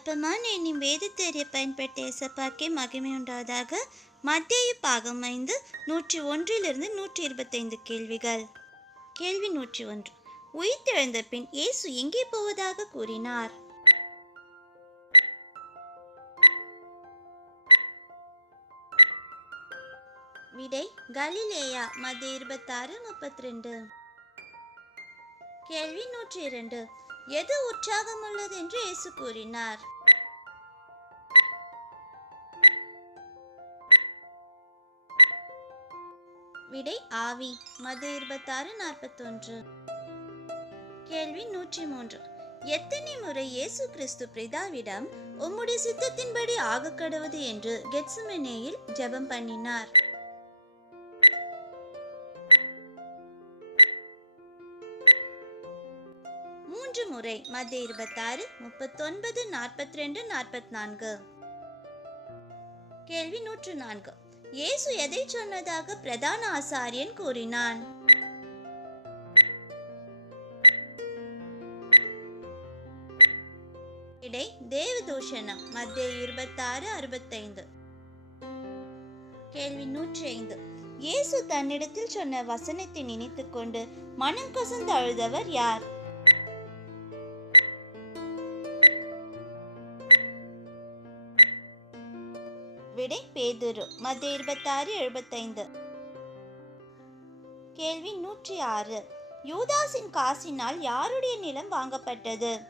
அற்பமான என்னும் வேதத்தேறிய பயன்பட்ட இசப்பாக்கே மகிமை உண்டாவதாக மத்திய பாகம் ஐந்து நூற்றி ஒன்றிலிருந்து நூற்றி இருபத்தைந்து கேள்விகள். கேள்வி நூற்றி ஒன்று. உயிர்த்தெழுந்த பின் இயேசு எங்கே போவதாக கூறினார்? விடை கலிலேயா மத்திய இருபத்தாறு முப்பத்தி ரெண்டு கேள்வி நூற்றி இரண்டு. எது உற்சாகம் உள்ளது என்று இயேசு கூறினார். விடை ஆவி மது இருபத்தாறு நாற்பத்தொன்று. கேள்வி நூற்றி மூன்று. எத்தனை முறை இயேசு கிறிஸ்து பிரிதாவிடம் உம்முடைய சித்தத்தின்படி ஆக கடவுது என்று கெட்சுமெனேயில் ஜெபம் பண்ணினார். முறை மத்திய இருபத்தாறு முப்பத்தொன்பது நாற்பத்தி ரெண்டு நாற்பத்தி நான்கு கேள்வி நூற்று நான்கு இயேசு எதை சொன்னதாக பிரதான ஆசாரியன் கூறினான்? இடை தேவதூஷணம் மத்திய இருபத்தாறு அறுபத்தைந்து. கேள்வி நூற்றி ஐந்து இயேசு தன்னிடத்தில் சொன்ன வசனத்தை நினைத்துக் கொண்டு மனம் கசந்து அழுதவர் யார்? விடை பேதுரு. மத்திய இருபத்தாறு எழுபத்தைந்து. கேள்வி நூற்றி ஆறு. யூதாஸின் காசினால் யாருடைய நிலம் வாங்கப்பட்டது?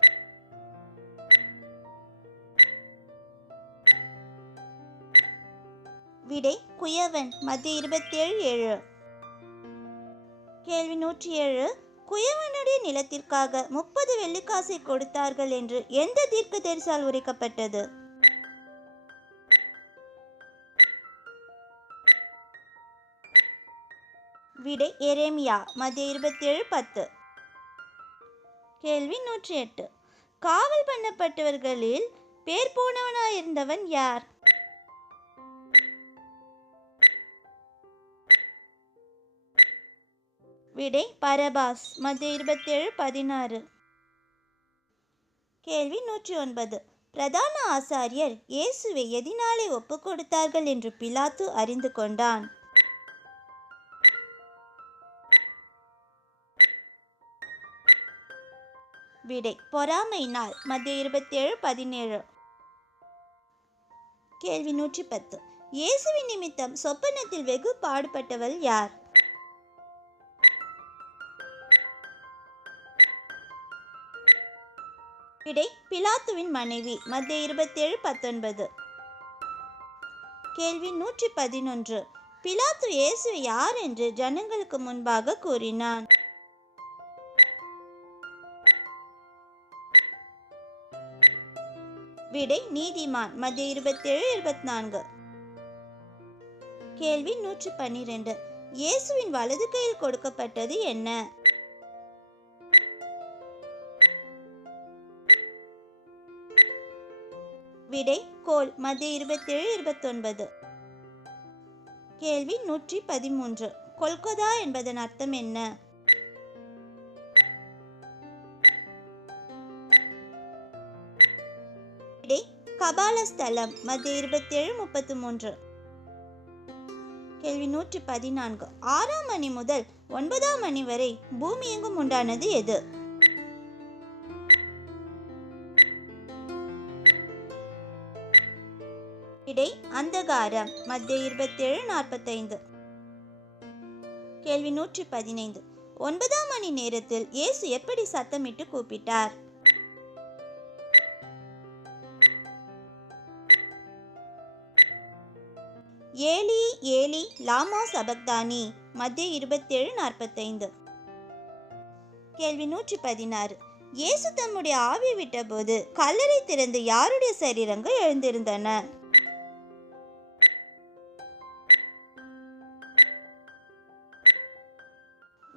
விடை குயவன். மத்திய இருபத்தேழு ஏழு. கேள்வி நூற்றி ஏழு. குயவனுடைய நிலத்திற்காக முப்பது வெள்ளிக்காசை கொடுத்தார்கள் என்று எந்த தீர்க்க தரிசால் உரைக்கப்பட்டது? விடை எரேமியா மத்திய இருபத்தேழு பத்து. கேள்வி நூற்றி எட்டு. காவல் பண்ணப்பட்டவர்களில் பேர் போனவனாயிருந்தவன் யார்? விடை பரபாஸ் மத்திய இருபத்தேழு பதினாறு. கேள்வி நூற்றி ஒன்பது. பிரதான ஆசாரியர் இயேசுவை எதினாலே ஒப்பு கொடுத்தார்கள் என்று பிலாத்து அறிந்து கொண்டான். விடை. பொறாமை நாள் மத்திய இருபத்தேழு பதினேழு. கேள்வி நூற்றி பத்து. இயேசுவின் நிமித்தம் சொப்பனத்தில் வெகு பாடுபட்டவள் யார்? விடை பிலாத்துவின் மனைவி மத்திய இருபத்தேழு பத்தொன்பது. கேள்வி நூற்றி பதினொன்று. பிலாத்து இயேசு யார் என்று ஜனங்களுக்கு முன்பாக கூறினான். விடை நீதிமான். மத்திய இருபத்தேழு இருபத்தி நான்கு கேள்வி நூற்றி பன்னிரெண்டு. இயேசுவின் வலது கையில் கொடுக்கப்பட்டது என்ன? விடை கோல். மத்திய இருபத்தேழு இருபத்தொன்பது கேள்வி நூற்றி பதிமூன்று. கொல்கொதா என்பதன் அர்த்தம் என்ன? கபாலஸ்தலம் மத்திய இருபத்தேழு முப்பத்தி மூன்று. கேள்வி நூற்றி பதினான்கு ஆறாம் மணி முதல் ஒன்பதாம் மணி வரை பூமி எங்கும் உண்டானது எது? இடை அந்தகாரம் மத்திய இருபத்தேழு நாற்பத்தைந்து. கேள்வி நூற்றி பதினைந்து ஒன்பதாம் மணி நேரத்தில் இயேசு எப்படி சத்தமிட்டு கூப்பிட்டார்? ஏலி ஏலி லாமா சபக்தானி மத்திய இருபத்தேழு நாற்பத்தைந்து. கேள்வி நூற்றி பதினாறு. இயேசு தம்முடைய ஆவி விட்டபோது கல்லறை திறந்து யாருடைய சரீரங்கள் எழுந்திருந்தன?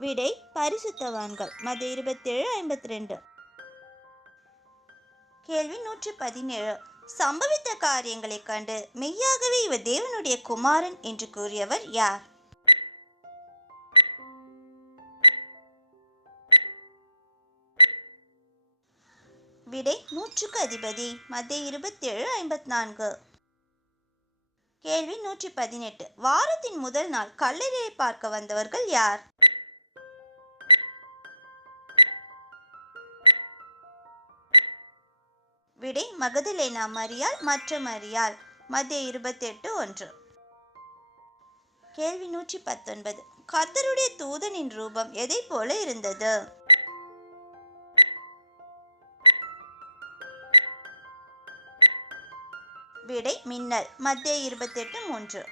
விடை பரிசுத்தவான்கள். மது இருபத்தேழு ஐம்பத்தி ரெண்டு கேள்வி நூற்றி பதினேழு. சம்பவித்த காரியங்களைக் கண்டு மெய்யாகவே இவர் தேவனுடைய குமாரன் என்று கூறியவர் யார்? விடை நூற்றுக்கு அதிபதி. மத்திய இருபத்தேழு ஐம்பத்தி நான்கு கேள்வி நூற்றி பதினெட்டு. வாரத்தின் முதல் நாள் கல்லறையை பார்க்க வந்தவர்கள் யார்? விடை மகதலேனா மரியாள் மற்ற மரியாள் மத்திய இருபத்தெட்டு ஒன்று. கேள்வி நூற்றி பத்தொன்பது. கர்த்தருடைய தூதனின் ரூபம் எதை போல இருந்தது? விடை மின்னல். மத்திய இருபத்தெட்டு மூன்று.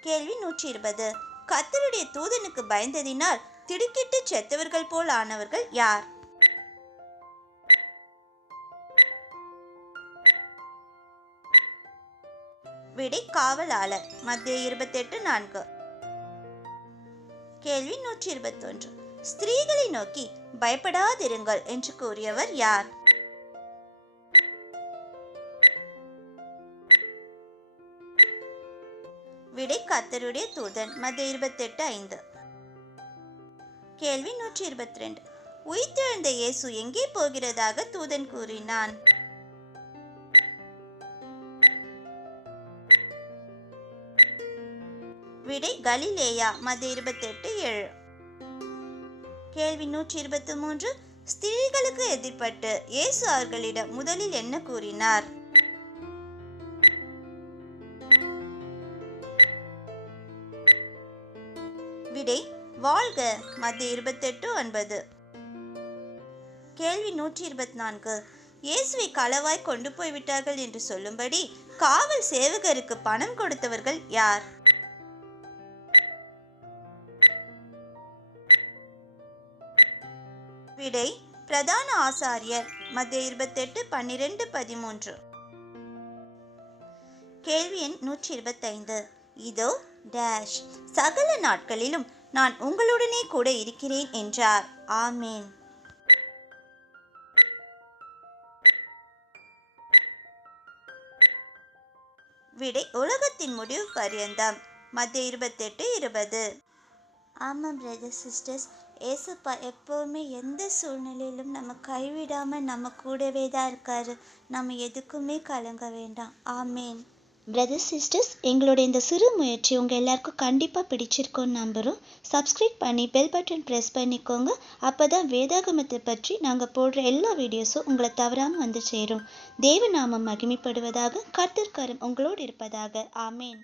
கேள்வி நூற்றி இருபது. கத்தருடைய தூதனுக்கு பயந்ததினால் திடுக்கிட்டு செத்தவர்கள் போல் ஆனவர்கள் யார்? விடை காவலாளர் மத்திய இருபத்தெட்டு நான்கு. கேள்வி நூற்றி இருபத்தொன்று. ஸ்திரீகளை நோக்கி பயப்படாதிருங்கள் என்று கூறியவர் யார்? விடை கத்தருடைய தூதன். மத்திய இருபத்தெட்டு ஐந்து. கேள்வி நூற்றி இருபத்தி ரெண்டு உயிர்த்தெழுந்த இயேசு எங்கே போகிறதாக தூதன் கூறினான்? விடை கலிலேயா மதிய இருபத்தெட்டு ஏழு. கேள்வி நூற்றி இருபத்தி மூன்று. ஸ்திரீகளுக்கு எதிர்ப்பட்டு இயேசு அவர்களிடம் முதலில் என்ன கூறினார்? விடை வாழ்க மத்திய இருபத்தெட்டு ஒன்பது. கேள்வி நூற்றி இருபத்தி நான்கு இயேசுவை களவாய் கொண்டு போய்விட்டார்கள் என்று சொல்லும்படி காவல் சேவகருக்கு பணம் கொடுத்தவர்கள் யார்? விடை பிரதான ஆசாரியர் மத்திய இருபத்தெட்டு பன்னிரெண்டு பதிமூன்று. கேள்வி எண் நூற்றி இருபத்தைந்து இதோ டேஷ் சகல நாட்களிலும் நான் உங்களுடனே கூட இருக்கிறேன் என்றார். ஆமேன். விடை உலகத்தின் முடிவு பரியந்தம் மத்திய இருபத்தெட்டு இருபது. ஆமாம் பிரதர் சிஸ்டர்ஸ் ஏசப்பா எப்போவுமே எந்த சூழ்நிலையிலும் நம்ம கைவிடாமல் நம்ம கூடவே தான் இருக்காரு. நம்ம எதுக்குமே கலங்க வேண்டாம். ஆமேன். பிரதர்ஸ் சிஸ்டர்ஸ் எங்களோட இந்த சிறு முயற்சி உங்கள் எல்லாருக்கும் கண்டிப்பாக பிடிச்சிருக்கோன்னு நம்புகிறோம் சப்ஸ்கிரைப் பண்ணி பெல் பட்டன் ப்ரெஸ் பண்ணிக்கோங்க. அப்போ தான் வேதாகமத்தை பற்றி நாங்கள் போடுற எல்லா வீடியோஸும் உங்களை தவறாமல் வந்து சேரும். தேவநாமம் மகிமைப்படுவதாக கர்த்தர்கரம் உங்களோடு இருப்பதாக. ஆமேன்.